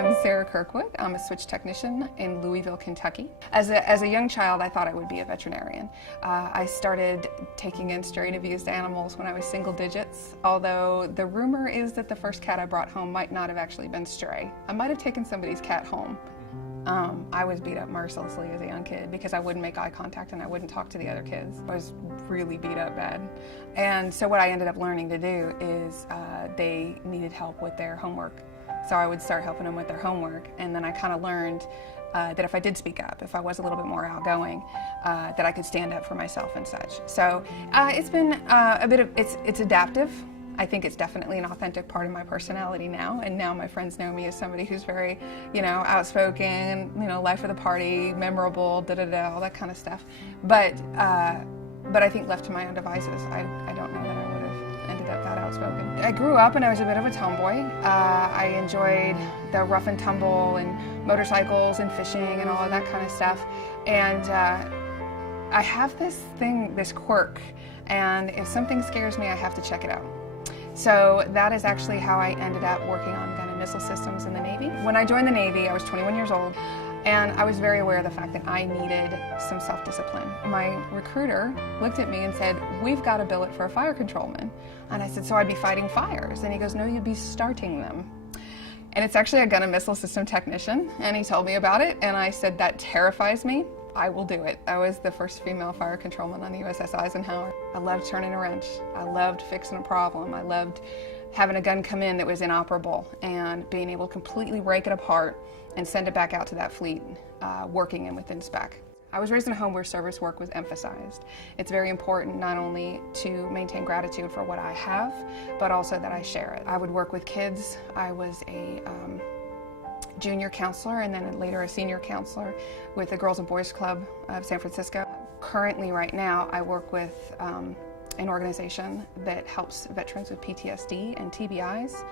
I'm Sara Kirkwood. I'm a switch technician in Louisville, Kentucky. As a young child, I thought I would be a veterinarian. I started taking in stray and abused animals when I was single digits, although the rumor is that the first cat I brought home might not have actually been stray. I might have taken somebody's cat home. I was beat up mercilessly as a young kid because I wouldn't make eye contact and I wouldn't talk to the other kids. I was really beat up bad. And so what I ended up learning to do is they needed help with their homework. So I would start helping them with their homework, and then I kind of learned that if I did speak up, if I was a little bit more outgoing, that I could stand up for myself and such. So it's been a bit of, it's adaptive. I think it's definitely an authentic part of my personality now, and now my friends know me as somebody who's very, outspoken, life of the party, memorable, all that kind of stuff. But I think left to my own devices, I don't know that I would have ended up that outspoken. I grew up and I was a bit of a tomboy. I enjoyed the rough and tumble and motorcycles and fishing and all of that kind of stuff. And I have this quirk, and if something scares me, I have to check it out. So that is actually how I ended up working on gun and missile systems in the Navy. When I joined the Navy, I was 21 years old, and I was very aware of the fact that I needed some self-discipline. My recruiter looked at me and said, "We've got a billet for a fire controlman." And I said, "So I'd be fighting fires?" And he goes, "No, you'd be starting them." And it's actually a gun and missile system technician, and he told me about it, and I said, "That terrifies me. I will do it." I was the first female fire controlman on the USS Eisenhower. I loved turning a wrench. I loved fixing a problem. I loved having a gun come in that was inoperable and being able to completely break it apart and send it back out to that fleet, working in within spec. I was raised in a home where service work was emphasized. It's very important not only to maintain gratitude for what I have, but also that I share it. I would work with kids. I was a junior counselor and then later a senior counselor with the Girls and Boys Club of San Francisco. Currently, right now, I work with an organization that helps veterans with PTSD and TBIs,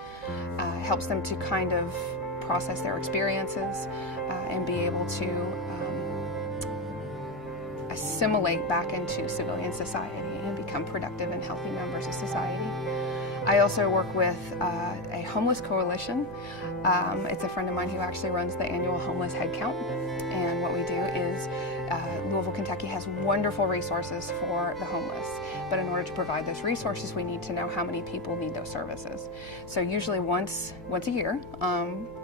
helps them to kind of process their experiences and be able to assimilate back into civilian society and become productive and healthy members of society. I also work with a homeless coalition. It's a friend of mine who actually runs the annual homeless head count. And what we do is Louisville, Kentucky has wonderful resources for the homeless. But in order to provide those resources, we need to know how many people need those services. So usually once a year,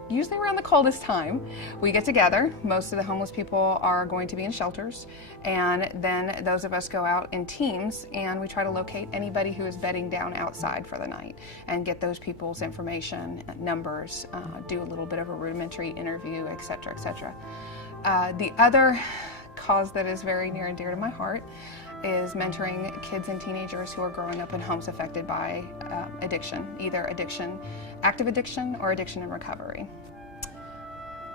usually around the coldest time, we get together. Most of the homeless people are going to be in shelters, and then those of us go out in teams and we try to locate anybody who is bedding down outside for the night and get those people's information, numbers, do a little bit of a rudimentary interview, etc., etc. The other cause that is very near and dear to my heart is mentoring kids and teenagers who are growing up in homes affected by addiction, either addiction, active addiction, or addiction in recovery.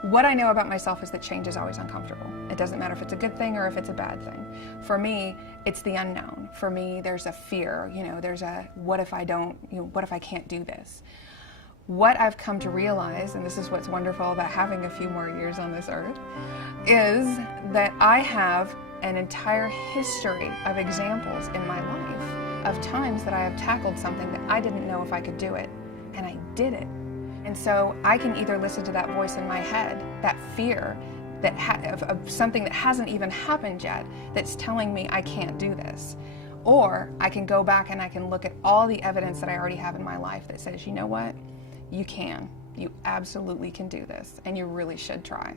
What I know about myself is that change is always uncomfortable. It doesn't matter if it's a good thing or if it's a bad thing. For me, it's the unknown. For me, there's a fear, there's a what if I don't, what if I can't do this? What I've come to realize, and this is what's wonderful about having a few more years on this earth, is that I have an entire history of examples in my life of times that I have tackled something that I didn't know if I could do it, and I did it. And so I can either listen to that voice in my head, that fear of something that hasn't even happened yet that's telling me I can't do this. Or I can go back and I can look at all the evidence that I already have in my life that says, you know what? You can. You absolutely can do this, and you really should try.